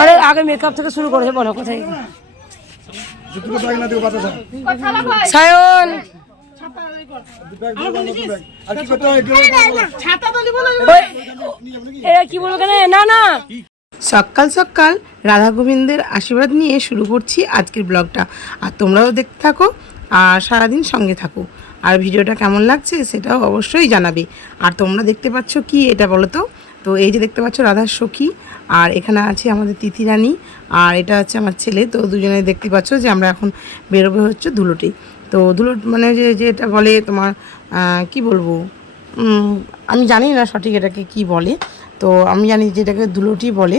আরে আগে মেকআপ থেকে শুরু করেছে, বলো কোথায় সায়ন? এরা কি বলবো কেন? না না, সকাল সকাল রাধা গোবিন্দের আশীর্বাদ নিয়ে শুরু করছি আজকের ব্লগটা। আর তোমরাও দেখতে থাকো আর সারাদিন সঙ্গে থাকো। আর ভিডিওটা কেমন লাগছে সেটাও অবশ্যই জানাবে। আর তোমরা দেখতে পাচ্ছ কি এটা বলো তো? তো এই যে দেখতে পাচ্ছ রাধার সখী, আর এখানে আছে আমাদের তিথি রানী, আর এটা হচ্ছে আমার ছেলে। তো দুজনে দেখতে পাচ্ছ যে আমরা এখন বেরোবে হচ্ছে ধুলোটি। তো ধুলো মানে যে এটা বলে তোমার কি বলবো, আমি জানি না সঠিক এটাকে কি বলে। তো আমি জানি যে এটাকে ধুলোটি বলে।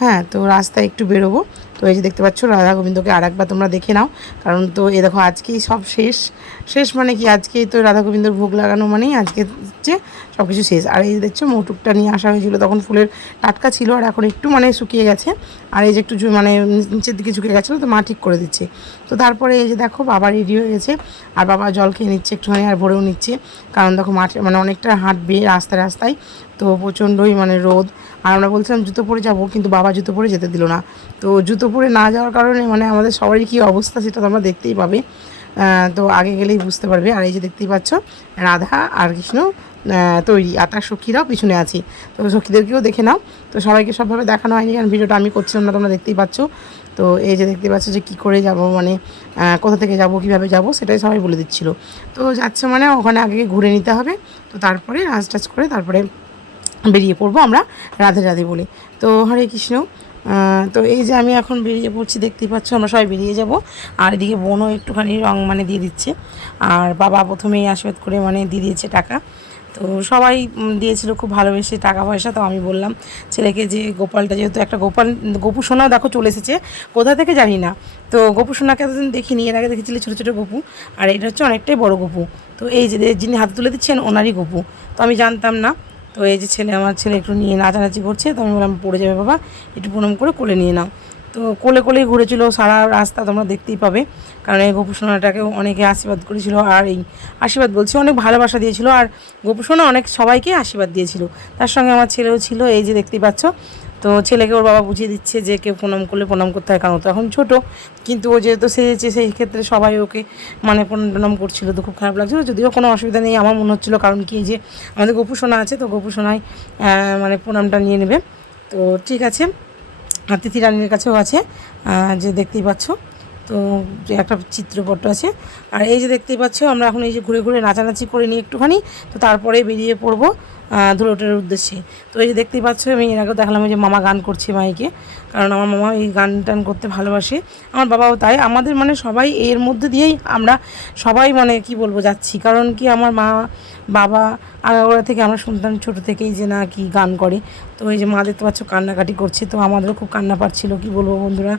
হ্যাঁ, তো রাস্তায় একটু বেরোবো। তো এই যে দেখতে পাচ্ছ রাধা গোবিন্দকে আর একবার তোমরা দেখে নাও, কারণ তো এ দেখো আজকেই সব শেষ মানে কি আজকেই তো রাধা গোবিন্দর ভোগ লাগানো মানেই আজকে হচ্ছে সব কিছু শেষ। আর এই দেখছো মৌটুকটা নিয়ে আসা হয়েছিল, তখন ফুলের টাটকা ছিল আর এখন একটু মানে শুকিয়ে গেছে। আর এই যে একটু মানে নিচের দিকে শুকিয়ে গেছিলো, তো মা ঠিক করে দিচ্ছে। তো তারপরে এই যে দেখো বাবা রেডি হয়ে গেছে, আর বাবা জল খেয়ে নিচ্ছে একটুখানি, আর ভরেও নিচ্ছে। কারণ দেখো মাঠে মানে অনেকটা হাঁটবে রাস্তায়, তো প্রচণ্ডই মানে রোদ। আর আমরা বলছিলাম জুতো পরে যাব, কিন্তু বাবা জুতো পরে যেতে দিল না। তো জুতো পরে না যাওয়ার কারণে মানে আমাদের সবারই কী অবস্থা সেটা তোমরা দেখতেই পাবে। তো আগে গেলেই বুঝতে পারবে। আর এই যে দেখতেই পাচ্ছ রাধা আর কৃষ্ণ তৈরি, আর তার সখীরাও পিছনে আছি। তো সখীদেরকেও দেখে নাও। তো সবাইকে সবভাবে দেখানো হয়নি, কারণ ভিডিওটা আমি করছিলাম না, তোমরা দেখতেই পাচ্ছ। তো এই যে দেখতে পাচ্ছ যে কী করে যাব, মানে কোথা থেকে যাব, কীভাবে যাব সেটাই সবাই বলে দিচ্ছিলো। তো যাচ্ছে মানে ওখানে আগে ঘুরে নিতে হবে, তো তারপরে টাচ করে তারপরে বেরিয়ে পড়বো আমরা রাধে রাধে বলে। তো হরে কৃষ্ণ। তো এই যে আমি এখন বেরিয়ে পড়ছি, দেখতেই পাচ্ছ আমরা সবাই বেরিয়ে যাব। আর এদিকে বোনও একটুখানি রং মানে দিয়ে দিচ্ছে, আর বাবা প্রথমেই আশীর্বাদ করে মানে দিয়ে দিয়েছে টাকা। তো সবাই দিয়েছিল খুব ভালোবেসে টাকা পয়সা। তো আমি বললাম ছেলেকে যে গোপালটা, যেহেতু একটা গপু সোনাও দেখো চলে এসেছে, কোথা থেকে জানি না। তো গপু সোনাকে এতদিন দেখিনি, এর আগে দেখেছিলি ছোটো ছোটো গপু, আর এটা হচ্ছে অনেকটাই বড় গপু। তো এই যে যিনি হাতে তুলে দিচ্ছেন ওনারই গপু, তো আমি জানতাম না। তো এই যে আমার ছেলে একটু নিয়ে নাচানাচি করছে, তো আমি বললাম পড়ে যাবে বাবা, একটু প্রণাম করে কোলে নিয়ে নাও। তো কোলেই ঘুরেছিল সারা রাস্তা, তোমরা দেখতেই পাবে। কারণ এই গোপুসোনাটাকেও অনেকে আশীর্বাদ করেছিল, আর এই আশীর্বাদ বলছি অনেক ভালোবাসা দিয়েছিল, আর গোপুসোনা অনেক সবাইকে আশীর্বাদ দিয়েছিল। তার সঙ্গে আমার ছেলেও ছিল, এই যে দেখতেই পাচ্ছ। তো ছেলেকে ওর বাবা বুঝিয়ে দিচ্ছে যে কেউ প্রণাম করলে প্রণাম করতে হয়, কারণ তো এখন ছোটো, কিন্তু ও যেহেতু সেজেছে সেই ক্ষেত্রে সবাই ওকে মানে প্রণাম করছিল। তো খুব খারাপ লাগছিলো, যদিও কোনো অসুবিধা নেই আমার মনে হচ্ছিলো, কারণ কি যে আমাদের গোপুসোনা আছে, তো গোপুসোনায় মানে প্রণামটা নিয়ে নেবে। তো ঠিক আছে। আর তিথি রানীর কাছেও আছে, যে দেখতেই পাচ্ছ। তো যে একটা চিত্রপট আছে। আর এই যে দেখতেই পাচ্ছ আমরা এখন এই যে ঘুরে ঘুরে নাচানাচি করে নিই একটুখানি, তো তারপরে বেরিয়ে পড়বো ধুলোটের উদ্দেশ্যে। তো এই যে দেখতেই পাচ্ছ, আমি এর আগেও দেখালাম যে মামা গান করছে মাইকে, কারণ আমার মামা এই গান টান করতে ভালোবাসে, আমার বাবাও তাই। আমাদের মানে সবাই এর মধ্যে দিয়েই আমরা সবাই মানে কি বলবো যাচ্ছি, কারণ কি আমার মা বাবা ওরা থেকে আমরা শুনতাম ছোটো থেকেই যে না কি গান করে। তো এই যে মাদের তো পাচ্ছ কান্নাকাটি করছে, তো আমাদেরও খুব কান্না পাচ্ছিলো, কি বলবো বন্ধুরা,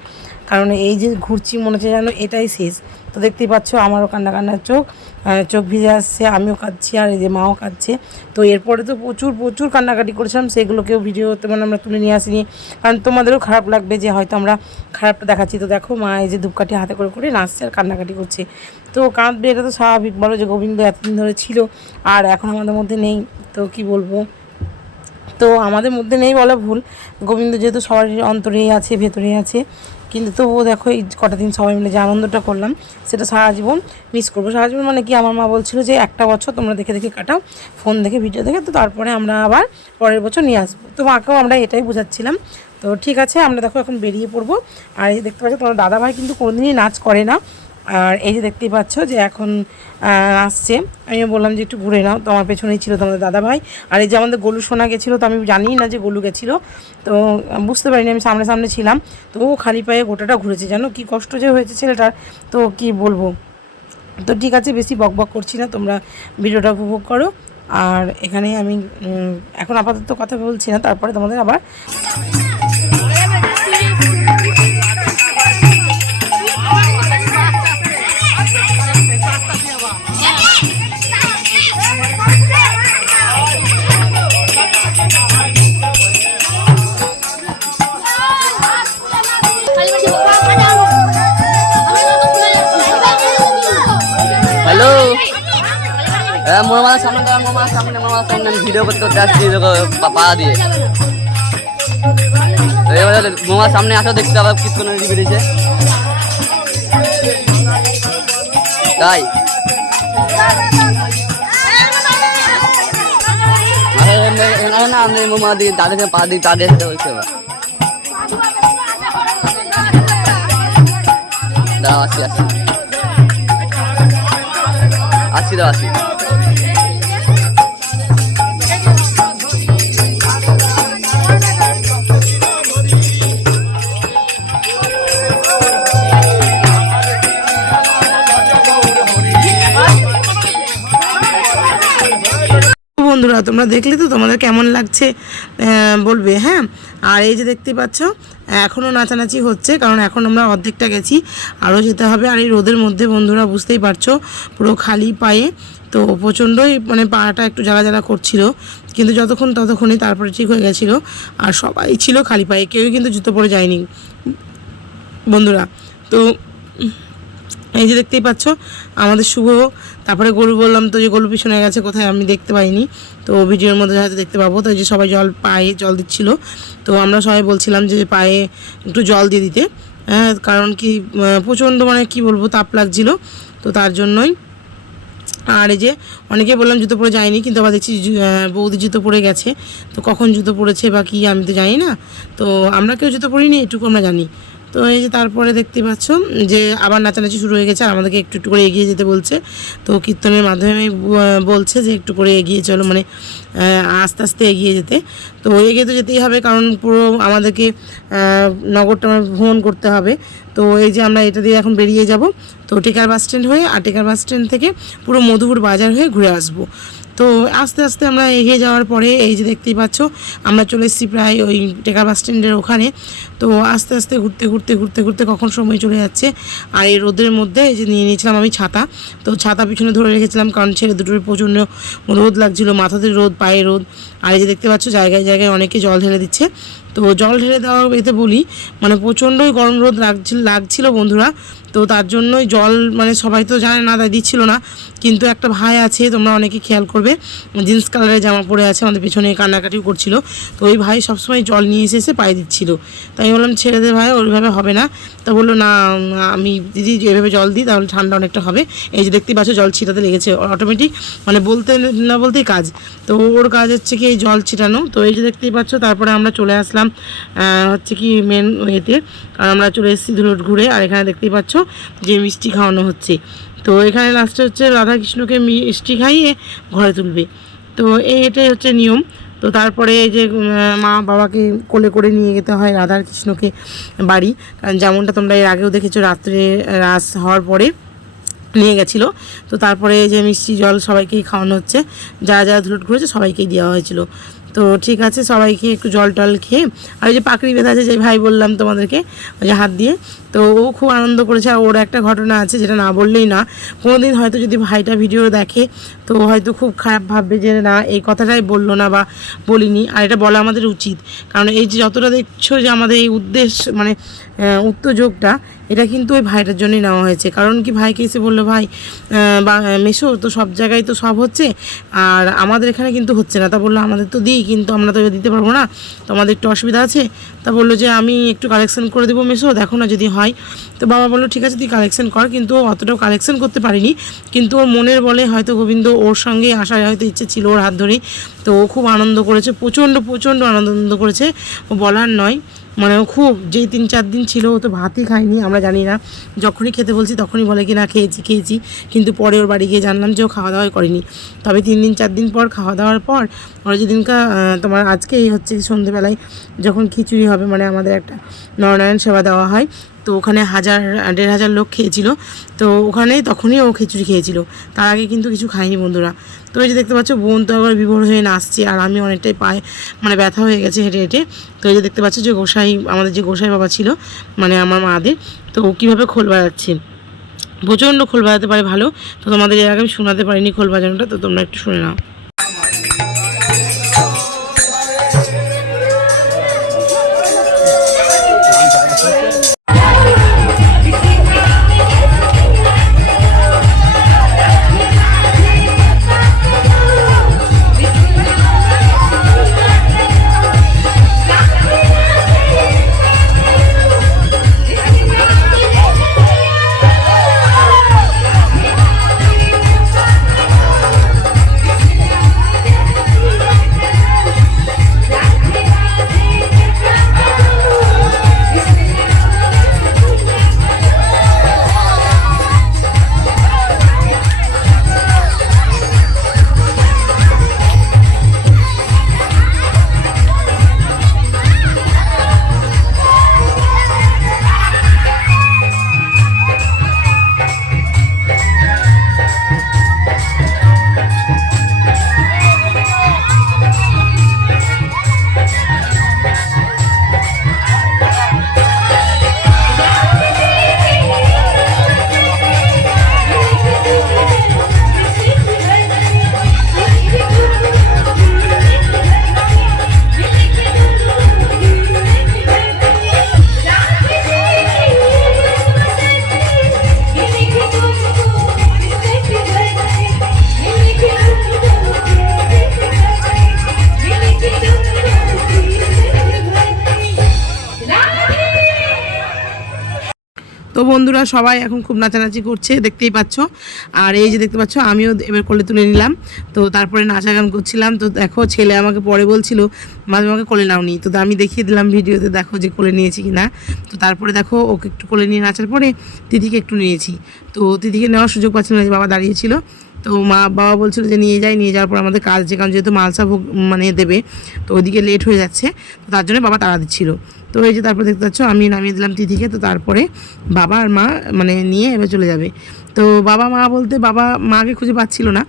কারণ এই যে ঘুরছি মনে হচ্ছে যেন এটাই শেষ। তো দেখতেই পাচ্ছ আমারও কান্নার চোখ ভিজে আসছে, আমিও কাঁদছি, আর এই যে মাও কাঁদছে। তো এরপরে তো প্রচুর কান্নাকাটি করেছিলাম, সেগুলোকেও ভিডিওতে মানে আমরা তুলে নিয়ে আসিনি, কারণ তোমাদেরও খারাপ লাগবে যে হয়তো আমরা খারাপটা দেখাচ্ছি। তো দেখো মা এই যে ধূপকাঠি হাতে করে নাচছে আর কান্নাকাটি করছে। তো কাঁদবে, এটা তো স্বাভাবিক, বলো যে গোবিন্দ এতদিন ধরে ছিল আর এখন আমাদের মধ্যে নেই, তো কি বলবো। তো আমাদের মধ্যে নেই বলা ভুল, গোবিন্দ যেহেতু সবার অন্তরেই আছে, ভেতরেই আছে, কিন্তু তবুও দেখো এই কটা দিন সবাই মিলে যে আনন্দটা করলাম সেটা সারা জীবন মিস করবো। সারা জীবন মানে কি, আমার মা বলছিল যে একটা বছর তোমরা দেখে কাটাও, ফোন দেখে ভিডিও দেখে, তো তারপরে আমরা আবার পরের বছর নিয়ে আসবো। তো মাকেও আমরা এটাই বোঝাচ্ছিলাম। তো ঠিক আছে, আমরা দেখো এখন বেরিয়ে পড়বো। আর এই দেখতে পাচ্ছ তোমার দাদাভাই কিন্তু কোনোদিনই নাচ করে না, আর এই যে দেখতেই পাচ্ছ যে এখন আসছে। আমি বললাম যে একটু ঘুরে নাও, তো আমার পেছনেই ছিল তোমাদের দাদাভাই। আর এই যে আমাদের গোলু সোনা গেছিলো, তো আমি জানি না যে গোলু গেছিলো, তো বুঝতে পারিনি, আমি সামনে ছিলাম। তো ও খালি পায়ে গোটাটা ঘুরেছে, জানো কি কষ্ট যে হয়েছে ছেলেটার, তো কি বলবো। তো ঠিক আছে, বেশি বকবক করছি না, তোমরা ভিডিওটা উপভোগ করো। আর এখানে আমি এখন আপাতত কথা বলছি না, তারপরে তোমাদের আবার মোমার সামনে ভিডিও করতে করতে আসছি পা দিয়ে এবারে মোমার সামনে আসো দেখতে আবার কিছু বেরিয়েছে তাই না আমি মোমা দিয়ে তাদের পা দিই তাদের সাথে হচ্ছে দাও আসি আসি বন্ধুরা তোমরা দেখলে তো তোমাদের কেমন লাগছে বলবে। হ্যাঁ, আর এই যে দেখতে পাচ্ছ এখনও নাচানাচি হচ্ছে, কারণ এখন আমরা অর্ধেকটা গেছি, আরও যেতে হবে। আর এই রোদের মধ্যে বন্ধুরা বুঝতেই পারছো পুরো খালি পায়ে, তো প্রচণ্ডই মানে পাটা একটু জ্বালা জ্বালা করছিল, কিন্তু ততক্ষণই তারপরে ঠিক হয়ে গেছিলো। আর সবাই ছিল খালি পায়ে, কেউই কিন্তু জুতো পরে যায়নি বন্ধুরা। তো এই যে দেখতেই পাচ্ছ আমাদের শুভ, তারপরে গরু বললাম তো যে গরু পিছনে গেছে কোথায় আমি দেখতে পাইনি, তো ভিডিওর মধ্যে হয়তো দেখতে পাবো। তো এই যে সবাই পায়ে জল দিচ্ছিলো, তো আমরা সবাই বলছিলাম যে পায়ে একটু জল দিয়ে দিতে, কারণ কি প্রচণ্ড মানে কি বলবো তাপ লাগছিলো, তো তার জন্যই। আর এই যে অনেকে বললাম জুতো পরে যায়নি, কিন্তু আবার দেখছি বৌদি জুতো পরে গেছে, তো কখন জুতো পরেছে বা কি আমি তো জানি না, তো আমরা কেউ জুতো পরিনি এটুকু আমরা জানি। তো এই যে তারপরে দেখতে পাচ্ছ যে আবার নাচানাচি শুরু হয়ে গেছে, আর আমাদেরকে একটু একটু করে এগিয়ে যেতে বলছে, তো কীর্তনের মাধ্যমে বলছে যে একটু করে এগিয়ে চলো, মানে আস্তে আস্তে এগিয়ে যেতে। তো এগিয়ে তো যেতেই হবে, কারণ পুরো আমাদেরকে নগরটা ভ্রমণ করতে হবে। তো এই যে আমরা এটা দিয়ে এখন বেরিয়ে যাব, তো টেকার বাস স্ট্যান্ড হয়ে, আর টেকার বাস স্ট্যান্ড থেকে পুরো মধুপুর বাজার হয়ে ঘুরে আসবো। তো আস্তে আস্তে আমরা এগিয়ে যাওয়ার পরে এই যে দেখতেই পাচ্ছ আমরা চলে এসেছি প্রায় ওই টেকার বাস স্ট্যান্ডের ওখানে। তো আস্তে আস্তে ঘুরতে কখন সময় চলে যাচ্ছে। আর এই রোদের মধ্যে এই যে নিয়ে নিয়েছিলাম আমি ছাতা, তো ছাতা পিছনে ধরে রেখেছিলাম, কারণ ছেলে দুটোর প্রচণ্ড রোদ লাগছিলো, মাথাতে রোদ, পায়ে রোদ। আর এই যে দেখতে পাচ্ছ জায়গায় জায়গায় অনেকে জল ঢেলে দিচ্ছে, তো জল ঢেলে দেওয়া এতে বলি মানে প্রচণ্ডই গরম রোদ লাগছিল বন্ধুরা। তো তার জন্যই জল মানে সবাই তো জানে না, তাই দিচ্ছিল না। কিন্তু একটা ভাই আছে, তোমরা অনেকে খেয়াল করবে, জিন্স কালারের জামা পরে আছে, আমাদের পেছনে কান্নাকাটিও করছিল। তো ওই ভাই সবসময় জল নিয়ে এসে পায়ে দিচ্ছিল, তাই আমি বললাম ছেড়ে দে ভাই, ওইভাবে হবে না। তো বললো না আমি দিদি এভাবে জল দিই তাহলে ঠান্ডা অনেকটা হবে। এই যে দেখতেই পাচ্ছ জল ছিটাতে লেগেছে অটোমেটিক, মানে বলতে না বলতেই কাজ, তো ওর কাজ হচ্ছে কি এই জল ছিটানো। তো এই যে দেখতেই পাচ্ছ তারপরে আমরা চলে আসলাম হচ্ছে কি মেন ওয়েতে, কারণ আমরা চলে এসেছি ধুলোট ঘুরে। আর এখানে দেখতেই পাচ্ছ যে মিষ্টি খাওয়ানো হচ্ছে, তো এখানে লাস্টে হচ্ছে রাধাকৃষ্ণকে মিষ্টি খাইয়ে ঘরে তুলবে, তো এটাই হচ্ছে নিয়ম। তো তারপরে এই যে মা বাবাকে কোলে করে নিয়ে যেতে হয় রাধার কৃষ্ণকে বাড়ি, কারণ যেমনটা তোমরা এর আগেও দেখেছো রাত্রে রাস হওয়ার পরে নিয়ে গেছিলো। তো তারপরে এই যে মিষ্টি জল সবাইকেই খাওয়ানো হচ্ছে, যারা যারা ধুলট ঘুরেছে সবাইকেই দেওয়া হয়েছিল। তো ঠিক আছে, সবাইকে একটু জল টল খেয়ে, আর ওই যে পাকড়ি বেঁধে আছে যে ভাই বললাম তোমাদেরকে, ওই যে হাত দিয়ে, তো ও খুব আনন্দ করেছে। আর ওর একটা ঘটনা আছে যেটা না বললেই না, কোনো দিন হয়তো যদি ভাইটা ভিডিও দেখে তো হয়তো খুব খারাপ ভাববে যে না এই কথাটাই বললো না বা বলিনি, আর এটা বলা আমাদের উচিত। কারণ এই যে যতটা দেখছো যে আমাদের এই উদ্দেশ্য মানে উত্তযোগটা, এটা কিন্তু ওই ভাইটার জন্যই নেওয়া হয়েছে। কারণ কি ভাইকে এসে বললো ভাই বা মেশো তো সব জায়গায় তো সব হচ্ছে, আর আমাদের এখানে কিন্তু হচ্ছে না। তা বললো আমাদের তো দিই, কিন্তু আমরা তো দিতে পারবো না, তো আমাদের একটু অসুবিধা আছে। তা বললো যে আমি একটু কালেকশন করে দেবো মেশো, দেখো না যদি হয়। তো বাবা বললো ঠিক আছে তুই কালেকশন কর, কিন্তু অতটাও কালেকশন করতে পারিনি, কিন্তু ওর মনের বলে হয়তো গোবিন্দ ওর সঙ্গে আসার হয়তো ইচ্ছে ছিল ওর হাত ধরেই। তো ও খুব আনন্দ করেছে, প্রচণ্ড আনন্দ করেছে, ও বলার নয়। মানে ও খুব, যেই 3-4 দিন ছিল ও তো ভাতই খায়নি, আমরা জানি না, যখনই খেতে বলছি তখনই বলে কি না খেয়েছি, কিন্তু পরে ওর বাড়ি গিয়ে জানলাম যে ও খাওয়া দাওয়াই করেনি। তবে 3-4 দিন পর খাওয়া দাওয়ার পর ওরা যেদিনকা তোমার আজকেই হচ্ছে সন্ধ্যেবেলায় যখন খিচুড়ি হবে, মানে আমাদের একটা নরনারায়ণ সেবা দেওয়া হয়, তো ওখানে 1000-1500 লোক খেয়েছিল, তো ওখানেই তখনই ও খিচুড়ি খেয়েছিল, তার আগে কিন্তু কিছু খায়নি বন্ধুরা। তো এই যে দেখতে পাচ্ছ বোন তো একবার বিভোর হয়ে নাচছে, আর আমি অনেকটাই পায়ে মানে ব্যথা হয়ে গেছে হেঁটে হেঁটে। তো এই যে দেখতে পাচ্ছ যে আমাদের যে গোসাই বাবা ছিল মানে আমার মাদের, তো ও কীভাবে খোল বাজাচ্ছে, প্রচণ্ড খোল বাজাতে পারে ভালো। তো তোমাদের এর আগে আমি শোনাতে পারিনি খোল বাজানোটা, তো তোমরা একটু শুনে নাও। তো বন্ধুরা সবাই এখন খুব নাচানাচি করছে, দেখতেই পাচ্ছ। আর এই যে দেখতে পাচ্ছ আমিও এবার কোলে তুলে নিলাম। তো তারপরে নাচা গান করছিলাম। তো দেখো ছেলে আমাকে পরে বলছিল মাঝে আমাকে কোলে নাওনি, তো আমি দেখিয়ে দিলাম ভিডিওতে, দেখো যে কোলে নিয়েছি কি না। তো তারপরে দেখো ওকে একটু কোলে নিয়ে নাচার পরে তিথিকে একটু নিয়েছি। তো তিথিকে নেওয়ার সুযোগ পাচ্ছিল না, যে বাবা দাঁড়িয়েছিল। তো বাবা বলছিল যে নিয়ে যাওয়ার পর আমাদের কাজ, যে কারণ যেহেতু মালসা ভোগ মানে দেবে, তো ওদিকে লেট হয়ে যাচ্ছে, তো তার জন্য বাবা তাড়া দিচ্ছিল। তো এই যে তারপরে দেখতে পাচ্ছ আমি নামিয়ে দিলাম তিথিকে। তো তারপরে বাবা আর মা মানে নিয়ে এবার চলে যাবে। তো বাবা মা বলতে বাবা মাকে খুঁজে পাচ্ছিল না,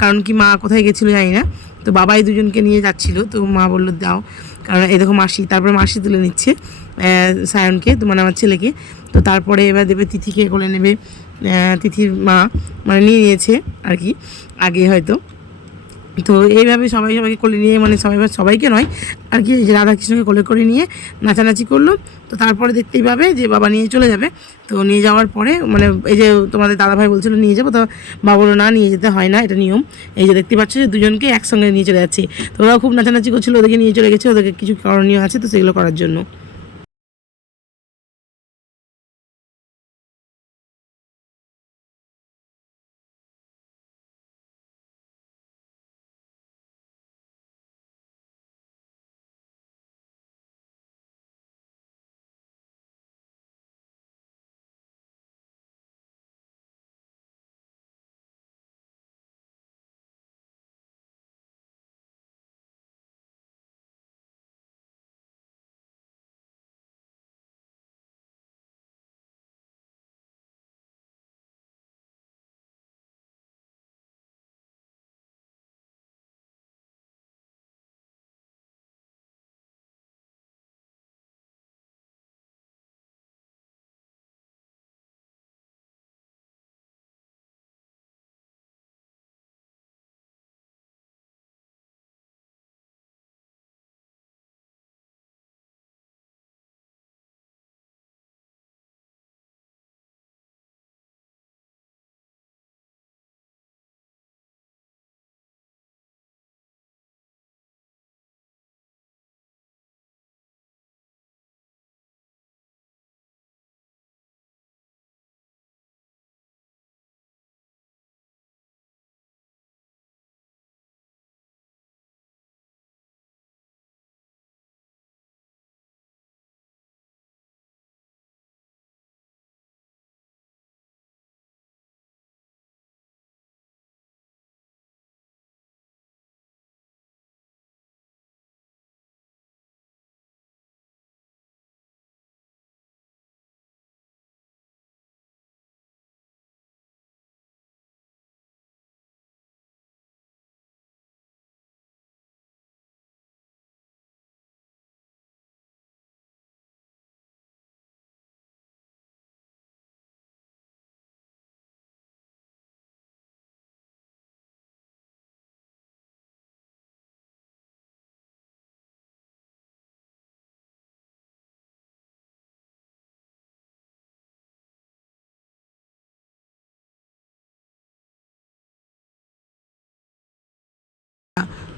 কারণ কি মা কোথায় গেছিলো জানি না। তো বাবাই দুজনকে নিয়ে যাচ্ছিলো। তো মা বললো দাও, কারণ এই দেখো মাসি, তারপরে মাসি তুলে নিচ্ছে সায়নকে, তো মানে আমার ছেলেকে। তো তারপরে এবার দেবে তিথিকে, কোলে নেবে তিথির মা, মানে নিয়ে নিয়েছে আর কি আগে হয়তো। তো এইভাবে সবাইকে কোলে নিয়ে, মানে সবাইকে নয় আর কি, যে রাধাকৃষ্ণকে কোলে করে নিয়ে নাচানাচি করলো। তো তারপরে দেখতেই পাবে যে বাবা নিয়ে চলে যাবে। তো নিয়ে যাওয়ার পরে মানে এই যে তোমাদের দাদাভাই বলছিল নিয়ে যাবো, তো বাবা বললো না, নিয়ে যেতে হয় না, এটা নিয়ম। এই যে দেখতে পাচ্ছ যে দুজনকে একসঙ্গে নিয়ে চলে যাচ্ছে। তো ওরাও খুব নাচানাচি করছিল, ওদেরকে নিয়ে চলে গেছে, ওদেরকে কিছু করণীয় আছে, তো সেগুলো করার জন্য।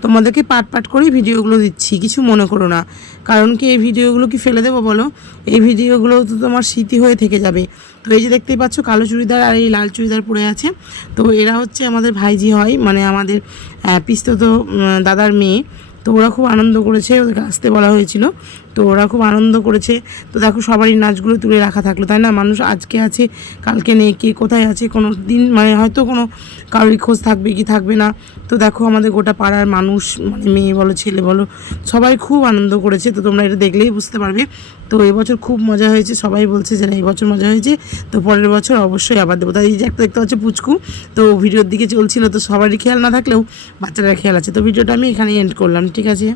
তোমাদেরকে পাট করেই ভিডিওগুলো দিচ্ছি, কিছু মনে করো না। কারণ কি এই ভিডিওগুলো কি ফেলে দেবো বলো? এই ভিডিওগুলো তো তোমার স্মৃতি হয়ে থেকে যাবে। তো এই যে দেখতেই পাচ্ছ কালো চুড়িদার আর এই লাল চুড়িদার পরে আছে। তো এরা হচ্ছে আমাদের ভাইজি হয়, মানে আমাদের পিস্তত দাদার মেয়ে। তো ওরা খুব আনন্দ করেছে, ওদেরকে আসতে বলা হয়েছিল, তো ওরা খুব আনন্দ করেছে। তো দেখো সবারই নাচগুলো তুলে রাখা থাকলো, তাই না? মানুষ আজকে আছে কালকে নেই, কে কোথায় আছে কোনো দিন মানে হয়তো কোনো কারোরই খোঁজ থাকবে কি থাকবে না। তো দেখো আমাদের গোটা পাড়ার মানুষ, মানে মেয়ে বলো ছেলে বলো, সবাই খুব আনন্দ করেছে। তো তোমরা এটা দেখলেই বুঝতে পারবে। তো এবছর খুব মজা হয়েছে, সবাই বলছে যে না এবছর মজা হয়েছে, তো পরের বছর অবশ্যই আবার দেবো। তাই এই যে একটা দেখতে পাচ্ছ পুচকু, তো ভিডিওর দিকে চলছিল, তো সবারই খেয়াল না থাকলেও বাচ্চারা খেয়াল আছে। তো ভিডিওটা আমি এখানেই এন্ড করলাম, ঠিক আছে।